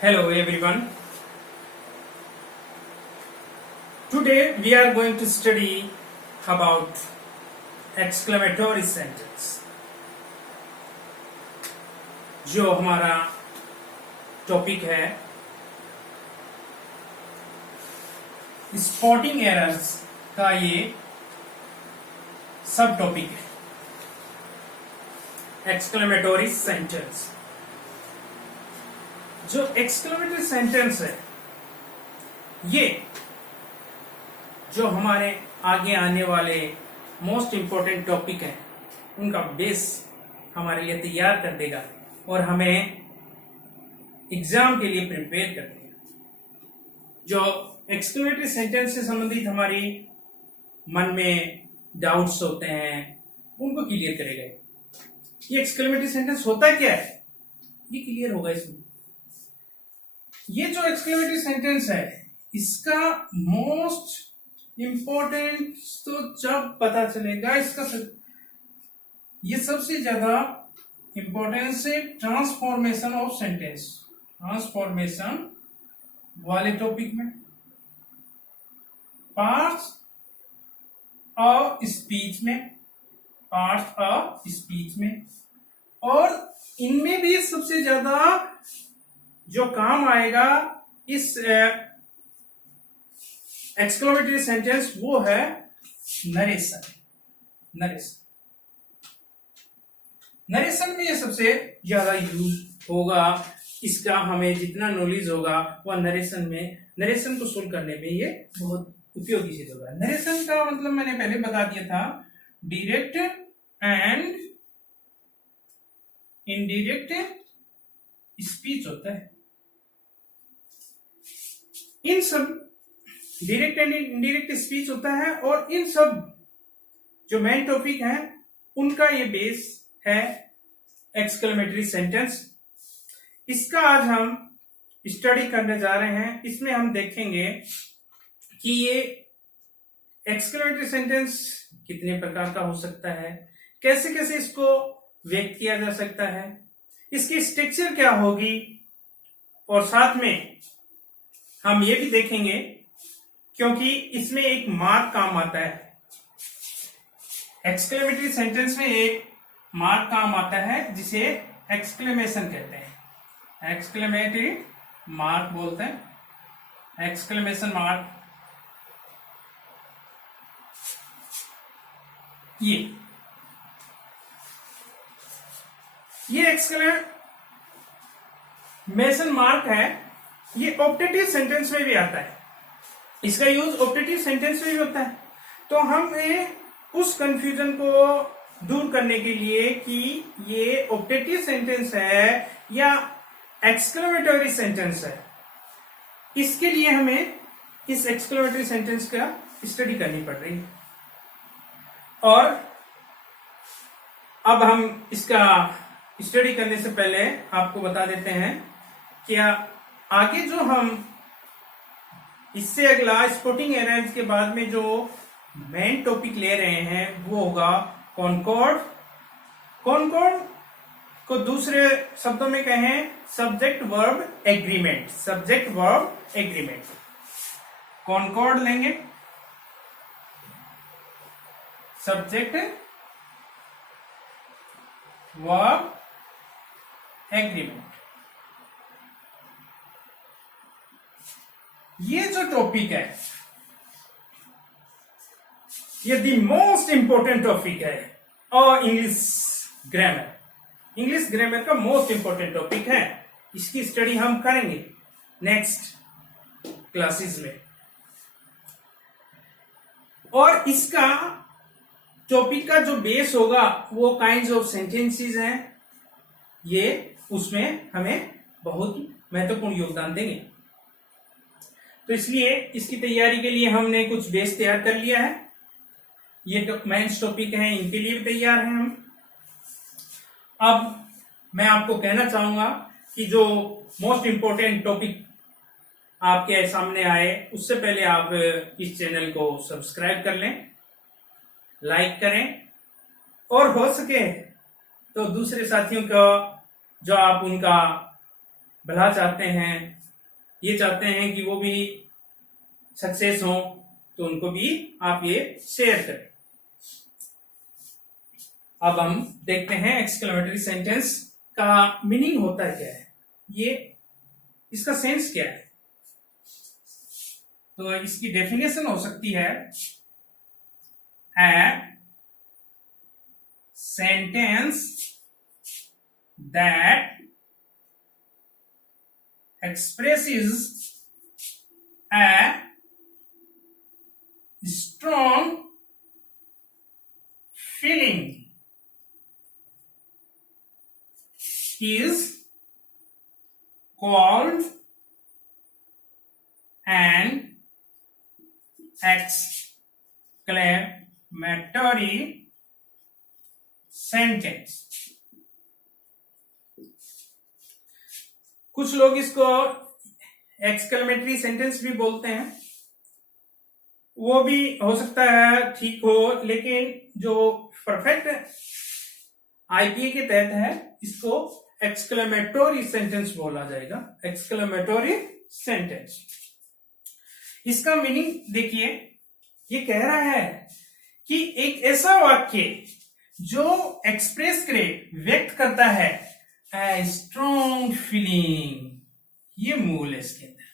Hello everyone. Today we are going to study about exclamatory sentence. जो हमारा topic है spotting errors का ये सब टॉपिक है एक्सक्लेमेटरी सेंटेंस। जो एक्सक्लेमेटरी सेंटेंस है ये जो हमारे आगे आने वाले मोस्ट इंपॉर्टेंट टॉपिक हैं उनका बेस हमारे लिए तैयार कर देगा और हमें एग्जाम के लिए प्रिपेयर कर देगा। जो एक्सक्लेमेटरी सेंटेंस से संबंधित हमारी मन में डाउट्स होते हैं उनको क्लियर करेगा। ये एक्सक्लेमेटरी सेंटेंस होता क्या है ये क्लियर होगा इसमें। ये जो एक्सक्लेमेटरी सेंटेंस है इसका मोस्ट इंपॉर्टेंट तो जब पता चलेगा इसका ये सबसे ज्यादा इंपॉर्टेंस है ट्रांसफॉर्मेशन ऑफ सेंटेंस, ट्रांसफॉर्मेशन वाले टॉपिक में, पार्ट्स ऑफ स्पीच में, पार्ट्स ऑफ स्पीच में, और इनमें भी सबसे ज्यादा जो काम आएगा इस एक्सक्लेमेटरी सेंटेंस वो है नरेशन। नरेशन में ये सबसे ज्यादा यूज होगा। इसका हमें जितना नॉलेज होगा वह नरेशन को सोल्व करने में ये बहुत उपयोगी सिद्ध होगा। नरेशन का मतलब मैंने पहले बता दिया था, डायरेक्ट एंड इनडायरेक्ट स्पीच होता है। इन सब डायरेक्ट एंड इनडायरेक्ट स्पीच होता है और इन सब जो मेन टॉपिक है उनका ये बेस है एक्सक्लेमेटरी सेंटेंस। इसका आज हम स्टडी करने जा रहे हैं। इसमें हम देखेंगे कि ये एक्सक्लेमेटरी सेंटेंस कितने प्रकार का हो सकता है, कैसे कैसे इसको व्यक्त किया जा सकता है, इसकी स्ट्रक्चर क्या होगी, और साथ में हम ये भी देखेंगे क्योंकि इसमें एक मार्क काम आता है। एक्सक्लेमेटरी सेंटेंस में एक मार्क काम आता है जिसे एक्सक्लेमेशन कहते हैं, एक्सक्लेमेटरी मार्क बोलते हैं, एक्सक्लेमेशन मार्क। ये एक्सक्लेमेशन मार्क है, ये ऑप्टेटिव सेंटेंस में भी आता है। इसका यूज ऑप्टेटिव सेंटेंस में भी होता है। तो हमें उस कंफ्यूजन को दूर करने के लिए कि ये ऑप्टेटिव सेंटेंस है या एक्सक्लेमेटरी सेंटेंस है, इसके लिए हमें इस एक्सक्लेमेटरी सेंटेंस का स्टडी करनी पड़ रही है। और अब हम इसका स्टडी करने से पहले आपको बता देते हैं कि आगे जो हम इससे अगला स्पॉटिंग एरर्स के बाद में जो मेन टॉपिक ले रहे हैं वो होगा कॉनकॉर्ड। कॉनकॉर्ड को दूसरे शब्दों में कहें subject verb agreement, subject verb agreement. Concord लेंगे, सब्जेक्ट वर्ब एग्रीमेंट। ये जो टॉपिक है ये दी मोस्ट इंपॉर्टेंट टॉपिक है और इंग्लिश ग्रामर का मोस्ट इंपॉर्टेंट टॉपिक है। इसकी स्टडी हम करेंगे नेक्स्ट क्लासेस में। और इसका टॉपिक का जो बेस होगा वो काइंड्स ऑफ सेंटेंसेस हैं, ये उसमें हमें बहुत महत्वपूर्ण योगदान देंगे। तो इसलिए इसकी तैयारी के लिए हमने कुछ बेस तैयार कर लिया है। ये जो मेंस टॉपिक हैं इनके लिए भी तैयार हैं हम। अब मैं आपको कहना चाहूंगा कि जो मोस्ट इंपॉर्टेंट टॉपिक आपके सामने आए उससे पहले आप इस चैनल को सब्सक्राइब कर लें, लाइक करें, और हो सके तो दूसरे साथियों को जो आप उनका भला चाहते हैं, ये चाहते हैं कि वो भी सक्सेस हो, तो उनको भी आप ये शेयर करें। अब हम देखते हैं एक्सक्लेमेटरी सेंटेंस का मीनिंग होता क्या है, ये इसका सेंस क्या है। तो इसकी डेफिनेशन हो सकती है a sentence that expresses a strong feeling is called an exclamatory sentence। कुछ लोग इसको एक्सक्लेमेटरी सेंटेंस भी बोलते हैं, वो भी हो सकता है ठीक हो, लेकिन जो परफेक्ट आईपीए के तहत है इसको एक्सक्लेमेटोरी सेंटेंस बोला जाएगा। एक्सक्लेमेटोरी सेंटेंस, इसका मीनिंग देखिए, ये कह रहा है कि एक ऐसा वाक्य जो एक्सप्रेस करे, व्यक्त करता है स्ट्रॉन्ग फीलिंग, ये मूल है इसके अंदर,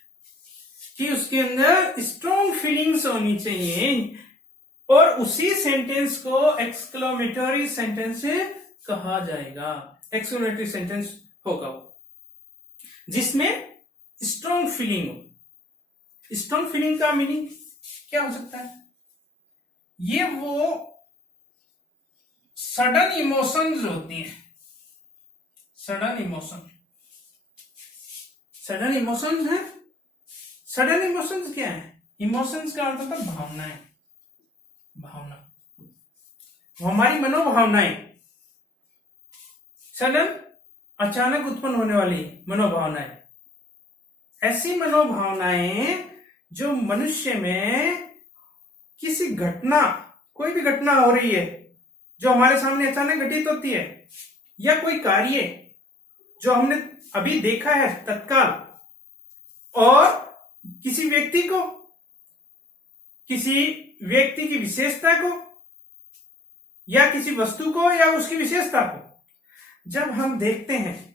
कि उसके अंदर स्ट्रॉन्ग फीलिंग्स होनी चाहिए, और उसी सेंटेंस को एक्सक्लेमेटरी सेंटेंस कहा जाएगा। एक्सक्लेमेटरी सेंटेंस होगा जिसमें स्ट्रॉन्ग फीलिंग हो। स्ट्रॉन्ग फीलिंग का मीनिंग क्या हो सकता है? ये वो सडन इमोशंस होती हैं। सडन इमोशंस है। सडन इमोशंस क्या है? इमोशंस का अर्थ होता है भावनाएं। हमारी मनोभावनाएं, सडन अचानक उत्पन्न होने वाली मनोभावनाएं, ऐसी मनोभावनाएं जो मनुष्य में किसी घटना, कोई भी घटना हो रही है जो हमारे सामने अचानक घटित होती है, या कोई कार्य जो हमने अभी देखा है तत्काल, और किसी व्यक्ति की विशेषता को, या किसी वस्तु को, या उसकी विशेषता को जब हम देखते हैं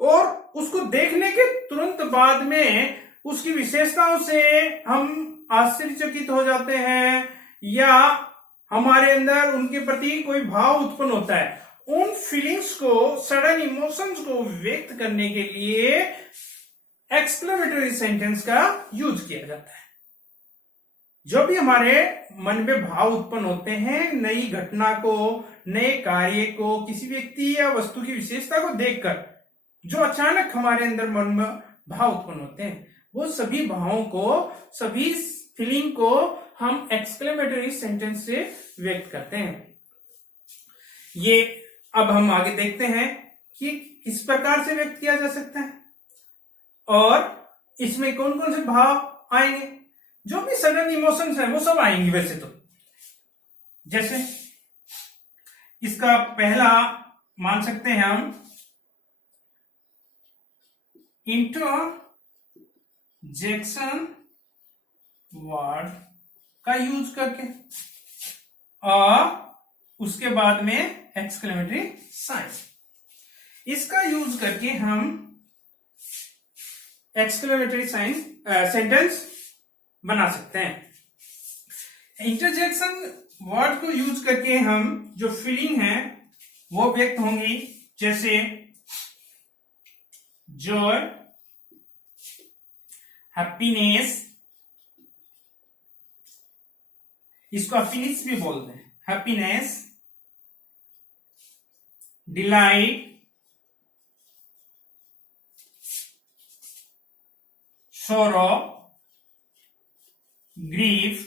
और उसको देखने के तुरंत बाद में उसकी विशेषताओं से हम आश्चर्यचकित हो जाते हैं, या हमारे अंदर उनके प्रति कोई भाव उत्पन्न होता है, उन फीलिंग्स को, सडन इमोशंस को व्यक्त करने के लिए एक्सक्लेमेटरी सेंटेंस का यूज किया जाता है। जो भी हमारे मन में भाव उत्पन्न होते हैं, नई घटना को, नए कार्य को, किसी व्यक्ति या वस्तु की विशेषता को देखकर जो अचानक हमारे अंदर मन में भाव उत्पन्न होते हैं, वो सभी भावों को, सभी फीलिंग को हम एक्सक्लेमेटरी सेंटेंस से व्यक्त करते हैं। ये अब हम आगे देखते हैं कि किस प्रकार से व्यक्त किया जा सकता है और इसमें कौन कौन से भाव आएंगे। जो भी सडन इमोशंस हैं वो सब आएंगे वैसे तो। जैसे इसका पहला मान सकते हैं हम इंटरजेक्शन वर्ड का यूज करके, और उसके बाद में एक्सक्लेमेटरी साइन, इसका यूज करके हम एक्सक्लेमेटरी साइन सेंटेंस बना सकते हैं। इंटरजेक्शन वर्ड को यूज करके हम जो फीलिंग है वो व्यक्त होंगी, जैसे जॉय, हैप्पीनेस, इसको हैप्पीनेस भी बोलते हैं, happiness, delight, sorrow, grief,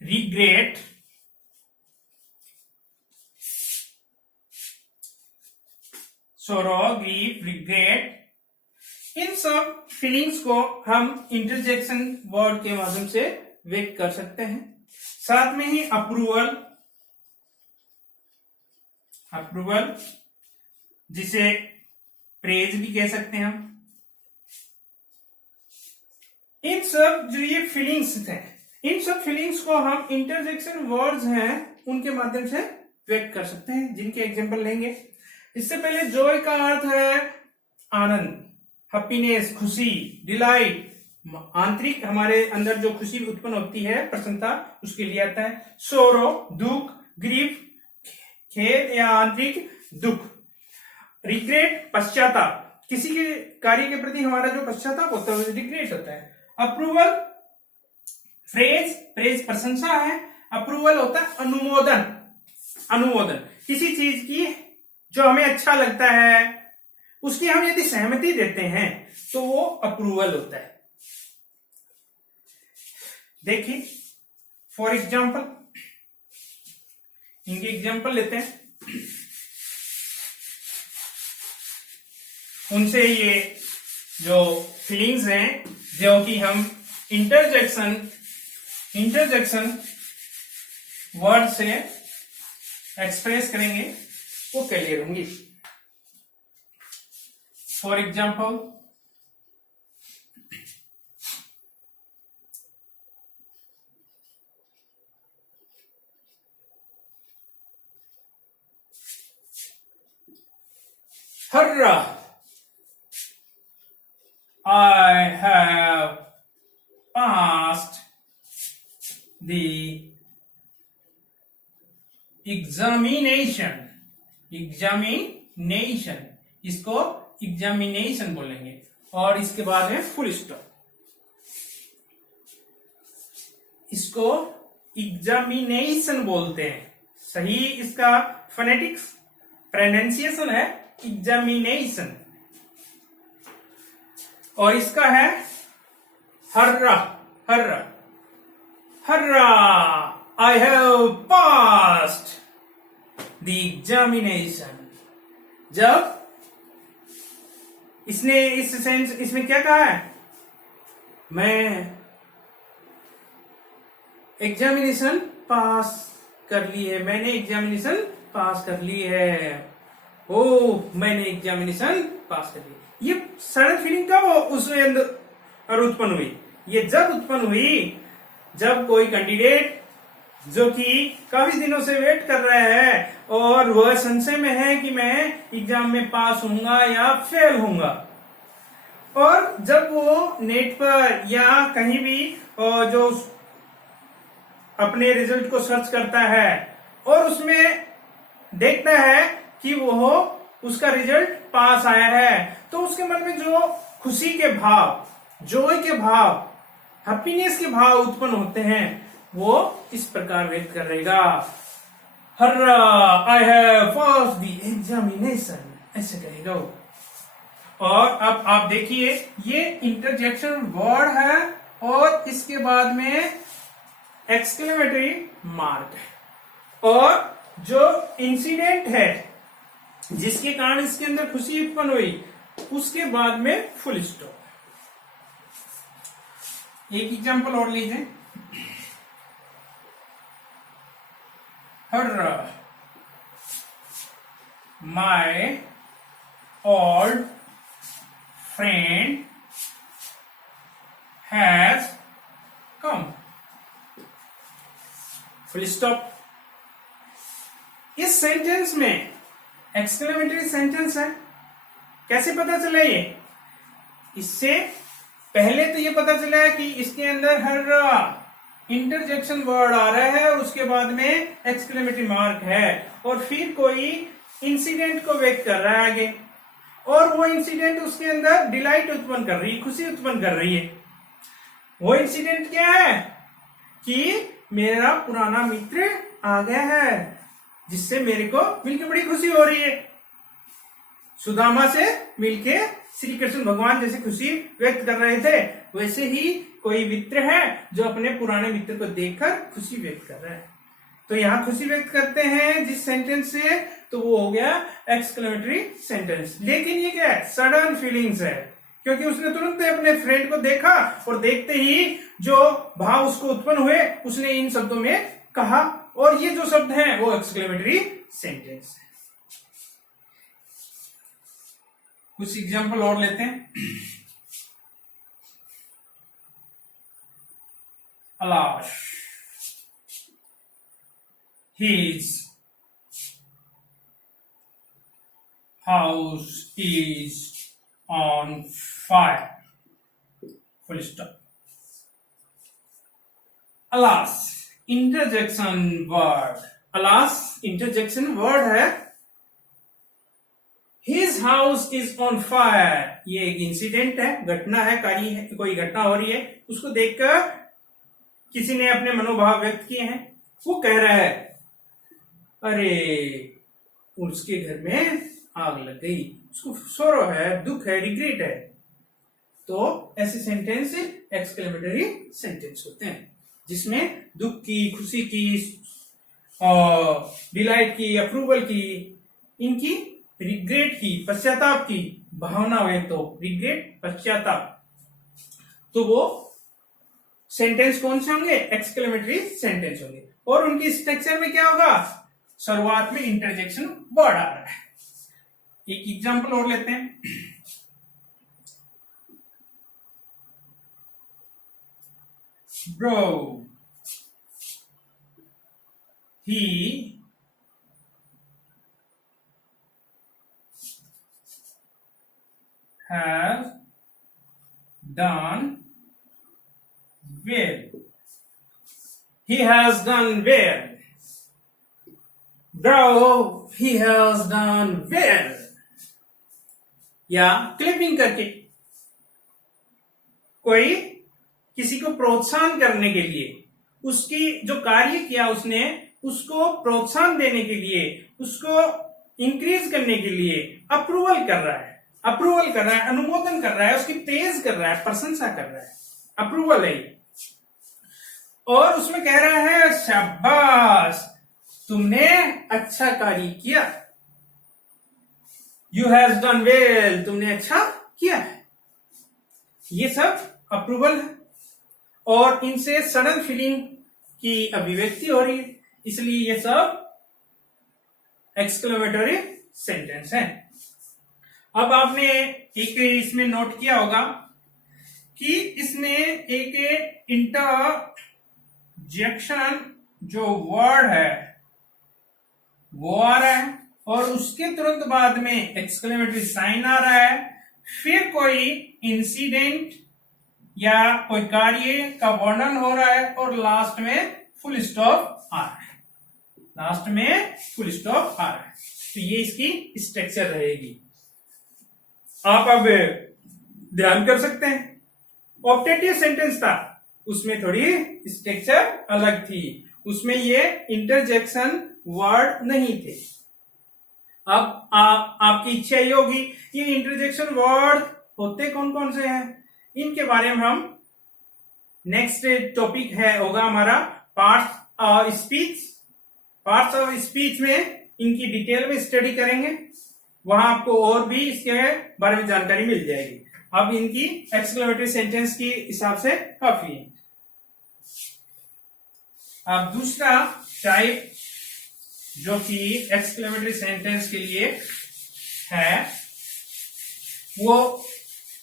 regret, इन सब फीलिंग्स को हम इंटरजेक्शन वर्ड के माध्यम से व्यक्त कर सकते हैं। साथ में ही अप्रूवल, जिसे प्रेज भी कह सकते हैं हम। इन सब जो ये फीलिंग्स थे, इन सब फीलिंग्स को हम इंटरजेक्शन वर्ड्स हैं उनके माध्यम से व्यक्त कर सकते हैं, जिनके एग्जांपल लेंगे। इससे पहले जॉय का अर्थ है आनंद, हैप्पीनेस, खुशी, डिलाइट, आंतरिक हमारे अंदर जो खुशी उत्पन्न होती है, प्रसन्नता, उसके लिए आता है। सोरो दुख, ग्रीफ खेद या आंतरिक दुख। रिग्रेट पश्चाताप, किसी के कार्य के प्रति हमारा जो पश्चाताप होता है वो रिग्रेट होता है। अप्रूवल प्रेज, प्रेज प्रशंसा है। अप्रूवल होता है अनुमोदन, अनुमोदन किसी चीज की जो हमें अच्छा लगता है उसकी हम यदि सहमति देते हैं तो वो अप्रूवल होता है। देखिए फॉर एग्जाम्पल, इनके एग्जाम्पल लेते हैं, उनसे ये जो फीलिंग्स हैं जो कि हम इंटरजेक्शन वर्ड से एक्सप्रेस करेंगे वो क्लियर होंगी। For example, Harra, I have passed the examination, examination, इसको एग्जामिनेशन बोलेंगे और इसके बाद है फुल स्टॉप। इसको एग्जामिनेशन बोलते हैं, सही इसका फोनेटिक्स प्रोनाउंसिएशन है एग्जामिनेशन। और इसका है hurrah, hurrah, hurrah, I have passed the examination. जब इसने इस सेंस इसमें क्या कहा है, मैं एग्जामिनेशन पास कर ली है, मैंने एग्जामिनेशन पास कर ली है, ओ मैंने एग्जामिनेशन पास कर ली। ये सडन फीलिंग कब उसमें अंदर उत्पन्न हुई, ये जब उत्पन्न हुई जब कोई कैंडिडेट जो कि काफी दिनों से वेट कर रहा है और वह संशय में है कि मैं एग्जाम में पास होऊंगा या फेल होऊंगा, और जब वो नेट पर या कहीं भी जो अपने रिजल्ट को सर्च करता है और उसमें देखता है कि वो उसका रिजल्ट पास आया है, तो उसके मन में जो खुशी के भाव, जॉय के भाव, हैप्पीनेस के भाव उत्पन्न होते हैं वो इस प्रकार व्यक्त करेगा, hurrah I have passed the examination, ऐसे कहेगा वो। और अब आप देखिए ये इंटरजेक्शन वर्ड है और इसके बाद में एक्सक्लेमेटरी मार्क है, और जो इंसिडेंट है जिसके कारण इसके अंदर खुशी उत्पन्न हुई उसके बाद में फुल स्टॉप। एक एग्जांपल और लीजिए, hurrah my old friend has come, full stop. इस सेंटेंस में एक्सक्लेमेटरी सेंटेंस है, कैसे पता चला ये, इससे पहले तो ये पता चला कि इसके अंदर हर्रा इंटरजेक्शन वर्ड आ रहा है और उसके बाद में एक्सक्लेमेटरी मार्क है, और फिर कोई इंसिडेंट को व्यक्त कर रहा है आगे, और वो इंसिडेंट उसके अंदर डिलाइट उत्पन्न कर रही है, खुशी उत्पन्न कर रही है। वो इंसिडेंट क्या है कि मेरा पुराना मित्र आ गया है जिससे मेरे को मिलकर बड़ी खुशी हो रही है। सुदामा से मिलके श्री कृष्ण भगवान जैसे खुशी व्यक्त कर रहे थे, वैसे ही कोई मित्र है जो अपने पुराने मित्र को देखकर खुशी व्यक्त कर रहा है। तो यहाँ खुशी व्यक्त करते हैं जिस सेंटेंस से, तो वो हो गया एक्सक्लेमेटरी सेंटेंस। लेकिन ये क्या है, सडन फीलिंग्स है, क्योंकि उसने तुरंत अपने फ्रेंड को देखा और देखते ही जो भाव उसको उत्पन्न हुए उसने इन शब्दों में कहा, और ये जो शब्द हैं वो एक्सक्लेमेटरी सेंटेंस है। कुछ एग्जांपल और लेते हैं। अलाश, his house is on fire, full stop. alas, interjection word, alas interjection word है। his house is on fire, ये एक इंसिडेंट है, घटना है, कार्य है, कोई घटना हो रही है, उसको देखकर किसी ने अपने मनोभाव व्यक्त किए हैं। वो कह रहा है अरे उसके घर में आग लग गई, उसको सोरो है, दुख है, रिग्रेट है। तो ऐसे सेंटेंस एक्सक्लेमेटरी सेंटेंस होते हैं जिसमें दुख की, खुशी की, डिलाइट की, अप्रूवल की, इनकी रिग्रेट की, पश्चाताप की भावना हुए तो रिग्रेट, पश्चाताप, तो वो सेंटेंस कौन से होंगे? एक्सक्लेमेटरी सेंटेंस होंगे। और उनकी स्ट्रक्चर में क्या होगा? शुरुआत में इंटरजेक्शन वर्ड आ रहा है। एक एग्जांपल और लेते हैं। Bro, he has done well. He has done well. Bro, he has done well. या क्लिपिंग करके कोई किसी को प्रोत्साहन करने के लिए, उसकी जो कार्य किया उसने, उसको प्रोत्साहन देने के लिए, उसको इंक्रीज करने के लिए अप्रूवल कर रहा है, अप्रूवल कर रहा है, अनुमोदन कर रहा है, उसकी प्रेज कर रहा है, प्रशंसा कर रहा है, अप्रूवल है। और उसमें कह रहा है शाबाश, तुमने अच्छा कार्य किया, यू हैज डन वेल, तुमने अच्छा किया है। ये सब अप्रूवल है और इनसे सडन फीलिंग की अभिव्यक्ति हो रही है, इसलिए ये सब एक्सक्लेमेटरी सेंटेंस है। अब आपने एक इसमें नोट किया होगा कि इसमें एक इंटरजेक्शन जो वर्ड है वो आ रहा है और उसके तुरंत बाद में एक्सक्लेमेटरी साइन आ रहा है, फिर कोई इंसिडेंट या कोई कार्य का वर्णन हो रहा है और लास्ट में फुल स्टॉप आ रहा है, लास्ट में फुल स्टॉप आ रहा है। तो ये इसकी स्ट्रक्चर रहेगी। आप अब ध्यान कर सकते हैं, ऑप्टेटिव सेंटेंस था, उसमें थोड़ी स्ट्रक्चर अलग थी, उसमें ये इंटरजेक्शन वर्ड नहीं थे। अब आपकी इच्छा ये होगी कि इंटरजेक्शन वर्ड होते कौन कौन से हैं, इनके बारे में हम नेक्स्ट टॉपिक होगा हमारा parts of speech. Parts of speech में इनकी डिटेल में स्टडी करेंगे, वहां आपको और भी इसके बारे में जानकारी मिल जाएगी। अब इनकी एक्सक्लेमेटरी सेंटेंस की हिसाब से काफी है। अब दूसरा टाइप जो कि एक्सक्लेमेटरी सेंटेंस के लिए है वो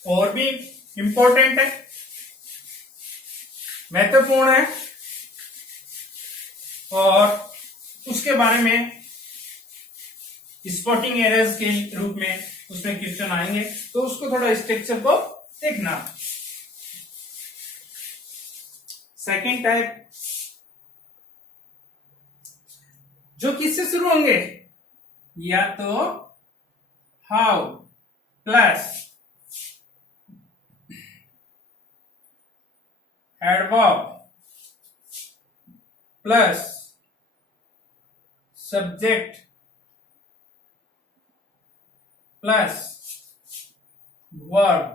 और भी इंपॉर्टेंट है, महत्वपूर्ण है, और उसके बारे में स्पॉटिंग एरर्स के रूप में उसमें क्वेश्चन आएंगे, तो उसको थोड़ा स्ट्रक्चर को देखना। सेकेंड टाइप जो किससे शुरू होंगे, या तो how plus adverb plus subject plus verb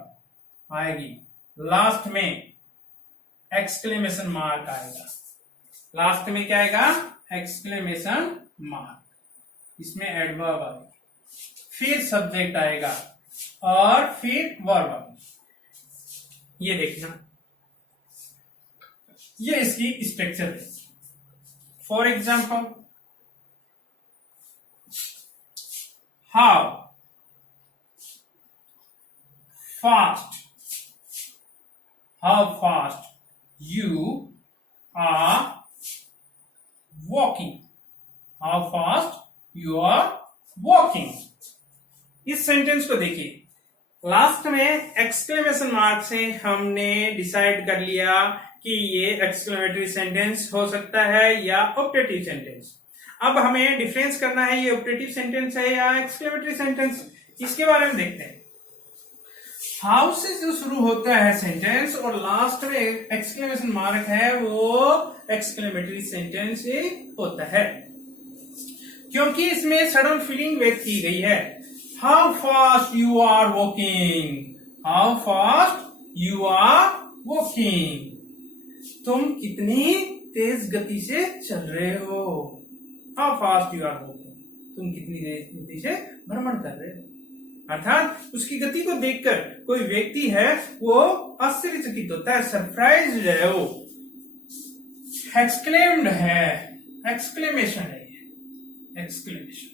आएगी, लास्ट में एक्सक्लेमेशन मार्क आएगा। लास्ट में क्या आएगा? एक्सक्लेमेशन मार्क, इसमें एडवर्ब आएगा, फिर सब्जेक्ट आएगा और फिर वर्ब आएगा। ये देखना, ये इसकी स्ट्रक्चर है। For example how, fast, how fast you are walking, how fast you are walking। इस सेंटेंस को देखिए, लास्ट में एक्सक्लेमेशन मार्क से हमने डिसाइड कर लिया कि ये एक्सक्लेमेटरी सेंटेंस हो सकता है या ऑप्टेटिव सेंटेंस। अब हमें डिफरेंस करना है, ये ऑप्टेटिव सेंटेंस है या एक्सक्लेमेटरी सेंटेंस, इसके बारे में देखते हैं। हाउ से जो शुरू होता है सेंटेंस और लास्ट में एक्सक्लेमेशन मार्क है, वो एक्सक्लेमेटरी सेंटेंस ही होता है, क्योंकि इसमें सडन फीलिंग व्यक्त की गई है। How fast you are walking, how fast you are walking, तुम कितनी तेज गति से चल रहे हो। How fast you are walking, तुम कितनी तेज गति से भ्रमण कर रहे हो। अर्थात उसकी गति को देखकर कोई व्यक्ति है वो आश्चर्यचकित होता है, सरप्राइज्ड है, वो एक्सक्लेम्ड है, एक्सक्लेमेशन है ये, एक्सक्लेमेशन।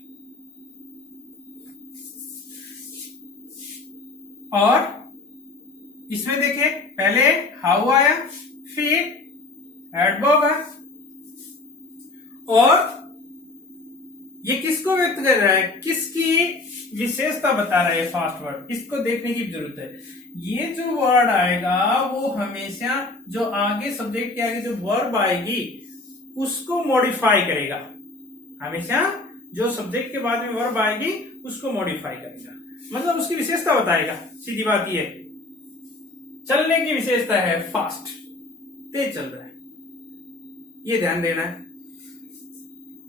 और इसमें देखिए पहले हाउ आया, फिर एडवर्ब है, और ये किसको व्यक्त कर रहा है, किसकी विशेषता बता रहा है फास्ट वर्ड, इसको देखने की जरूरत है। ये जो वर्ड आएगा वो हमेशा जो आगे सब्जेक्ट के आगे जो वर्ब आएगी उसको मॉडिफाई करेगा, हमेशा जो सब्जेक्ट के बाद में वर्ब आएगी उसको मॉडिफाई करेगा, मतलब उसकी विशेषता बताएगा। सीधी बात ये चलने की विशेषता है, फास्ट, तेज चल रहा है, ये ध्यान देना है।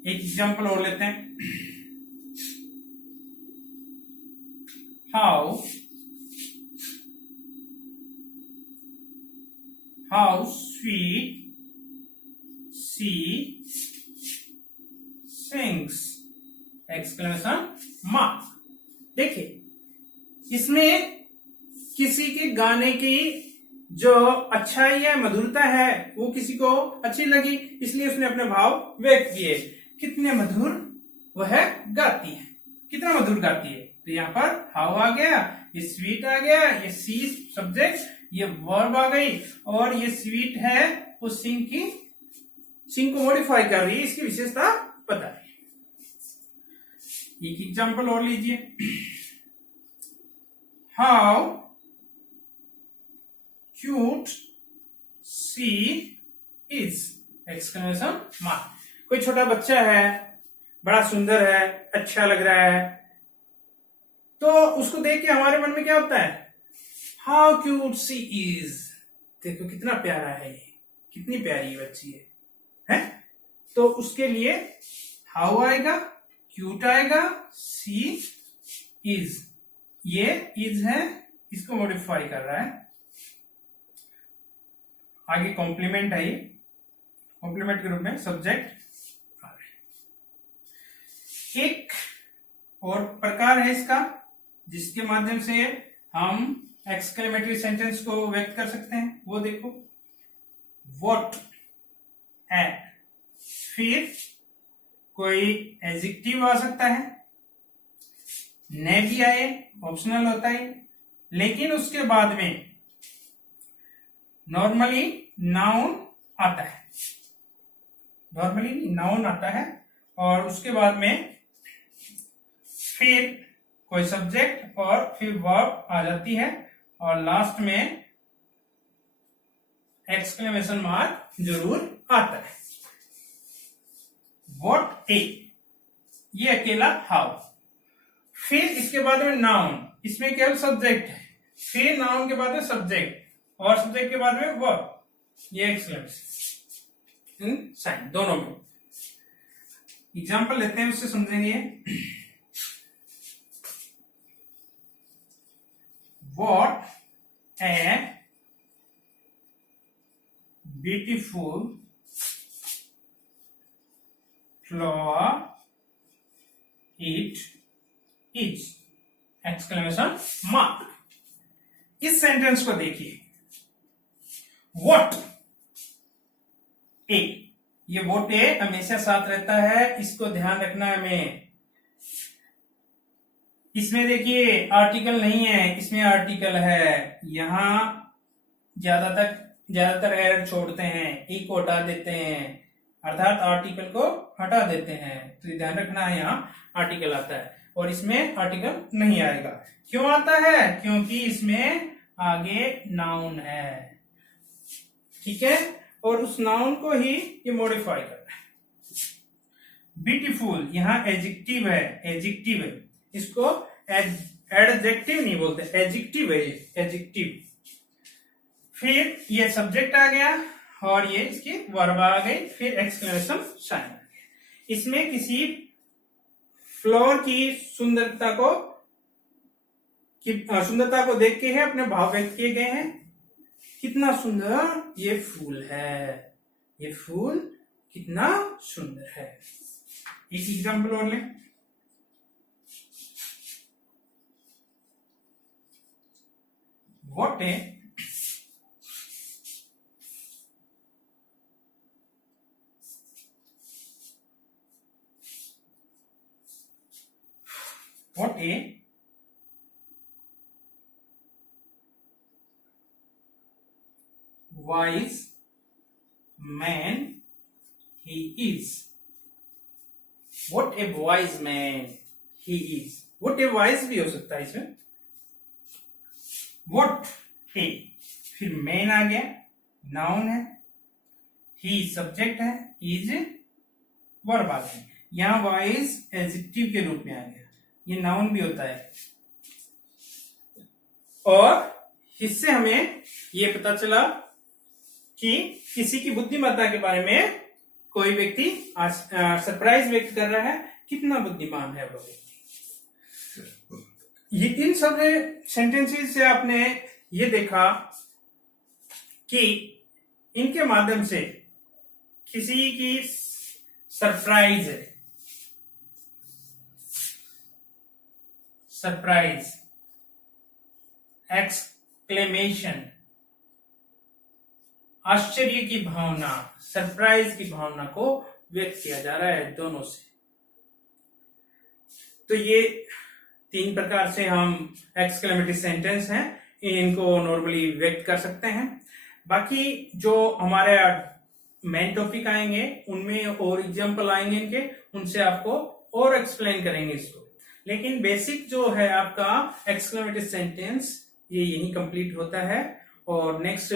एक एग्जांपल और लेते हैं। How sweet she sings! Exclamation mark। देखिए इसमें किसी के गाने की जो अच्छाई है, मधुरता है, वो किसी को अच्छी लगी, इसलिए उसने अपने भाव व्यक्त किए। कितने मधुर वह गाती है, कितना मधुर गाती है। तो यहाँ पर हाउ आ गया, ये स्वीट आ गया, ये सी सब्जेक्ट, ये वर्ब आ गई, और ये स्वीट है वो सिंग को मॉडिफाई कर रही है, इसकी विशेषता बता रही है। एक एग्जांपल और लीजिए। How cute she is! Exclamation mark. कोई छोटा बच्चा है, बड़ा सुंदर है, अच्छा लग रहा है, तो उसको देख के हमारे मन में क्या होता है, हाउ क्यूट सी इज, देखो कितना प्यारा है ये, कितनी प्यारी बच्ची है? तो उसके लिए हाउ आएगा, क्यूट आएगा, सी इज, ये इज है, इसको मॉडिफाई कर रहा है। आगे कॉम्प्लीमेंट है, ये कॉम्प्लीमेंट के रूप में सब्जेक्ट आ रहा है। एक और प्रकार है इसका जिसके माध्यम से हम एक्सक्लेमेटरी सेंटेंस को व्यक्त कर सकते हैं, वो देखो। व्हाट एट, फिर कोई एडजेक्टिव आ सकता है, ने भी आए, ऑप्शनल होता है, लेकिन उसके बाद में नॉर्मली नाउन आता है, नॉर्मली नाउन आता है, और उसके बाद में फिर कोई सब्जेक्ट और फिर वर्ब आ जाती है, और लास्ट में एक्सक्लेमेशन मार्क जरूर आता है। व्हाट ए, ये अकेला हाउ, फिर इसके बाद में नाउन, इसमें केवल सब्जेक्ट है, फिर नाउन के बाद में सब्जेक्ट और सब्जेक्ट के बाद में वर्ब, ये एक्सक्लेमेशन साइन दोनों में। एग्जांपल लेते हैं, उससे समझेंगे। What a beautiful flower it is! Exclamation mark. इस सेंटेंस को देखिए, What a, ये वोट ए हमेशा साथ रहता है, इसको ध्यान रखना है हमें। इसमें देखिए आर्टिकल नहीं है, इसमें आर्टिकल है। यहाँ ज्यादातर एरर छोड़ते हैं, ई को हटा देते हैं, अर्थात आर्टिकल को हटा देते हैं। तो ये ध्यान रखना है, यहाँ आर्टिकल आता है और इसमें आर्टिकल नहीं आएगा। क्यों आता है? क्योंकि इसमें आगे नाउन है, ठीक है, और उस नाउन को ही ये मॉडिफाई करना है। ब्यूटीफुल यहाँ एडजेक्टिव है, एडजेक्टिव है, इसको एडजेक्टिव नहीं बोलते, एडजेक्टिव है ये, एडजेक्टिव। फिर ये सब्जेक्ट आ गया और ये इसकी वर्ब आ गई, फिर एक्सक्लेमेशन साइन आ गया। इसमें किसी फ्लावर की सुंदरता को देख के है अपने भाव व्यक्त किए गए हैं। कितना सुंदर ये फूल है, ये फूल कितना सुंदर है। एक एग्जाम्पल और लें। What a wise man he is. What a wise man he is. What a wise भी हो सकता है इसमें। What a, फिर man आ गया, नाउन है, he सब्जेक्ट है, is वर्ब आ गया। यहाँ वाइज एडजेक्टिव के रूप में आ गया, ये नाउन भी होता है। और इससे हमें ये पता चला कि किसी की बुद्धिमत्ता के बारे में कोई व्यक्ति सरप्राइज व्यक्त कर रहा है, कितना बुद्धिमान है वो व्यक्ति। ये इन सब सेंटेंसेस से आपने ये देखा कि इनके माध्यम से किसी की सरप्राइज एक्सक्लेमेशन, आश्चर्य की भावना, सरप्राइज की भावना को व्यक्त किया जा रहा है दोनों से। तो ये 3 प्रकार से हम एक्सक्लेमेटरी सेंटेंस हैं, इनको नॉर्मली व्यक्त कर सकते हैं। बाकी जो हमारे मेन टॉपिक आएंगे उनमें और एग्जाम्पल आएंगे इनके, उनसे आपको और एक्सप्लेन करेंगे इसको। लेकिन बेसिक जो है आपका एक्सक्लेमेटरी सेंटेंस ये यही कंप्लीट होता है। और नेक्स्ट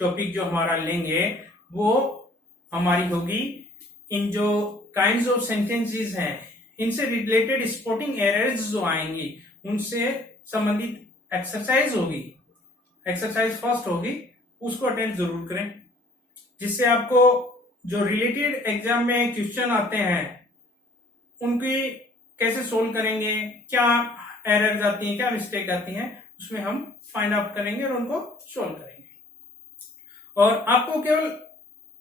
टॉपिक जो हमारा लेंगे वो हमारी होगी इन जो काइंड्स ऑफ सेंटेंसेस हैं, इनसे रिलेटेड स्पॉटिंग एरर्स जो आएंगी उनसे संबंधित एक्सरसाइज होगी। एक्सरसाइज फर्स्ट होगी, उसको अटेंड जरूर करें, जिससे आपको जो रिलेटेड एग्जाम में क्वेश्चन आते हैं उनकी कैसे सोल्व करेंगे, क्या एरर्स आती हैं, क्या मिस्टेक आती हैं, उसमें हम फाइंड आउट करेंगे और उनको सोल्व करेंगे। और आपको केवल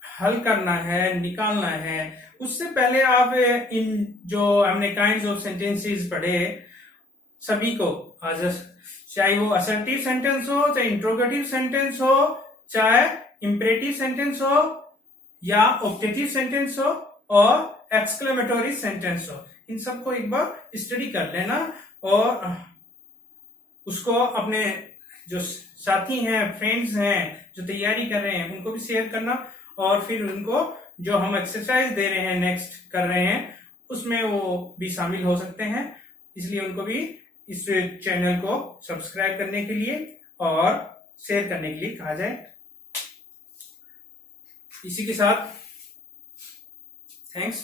हल करना है, निकालना है। उससे पहले आप इन जो हमने काइंड्स ऑफ सेंटेंसेस पढ़े सभी को, चाहे वो असर्टिव सेंटेंस हो, चाहे इंट्रोगेटिव सेंटेंस हो, चाहे इंपरेटिव सेंटेंस हो या ऑब्जेक्टिव सेंटेंस हो और एक्सक्लेमेटरी सेंटेंस हो, इन सबको एक बार स्टडी कर लेना और उसको अपने जो साथी हैं, फ्रेंड्स हैं जो तैयारी कर रहे हैं उनको भी शेयर करना। और फिर उनको जो हम एक्सरसाइज दे रहे हैं, नेक्स्ट कर रहे हैं, उसमें वो भी शामिल हो सकते हैं। इसलिए उनको भी इस चैनल को सब्सक्राइब करने के लिए और शेयर करने के लिए कहा जाए। इसी के साथ थैंक्स।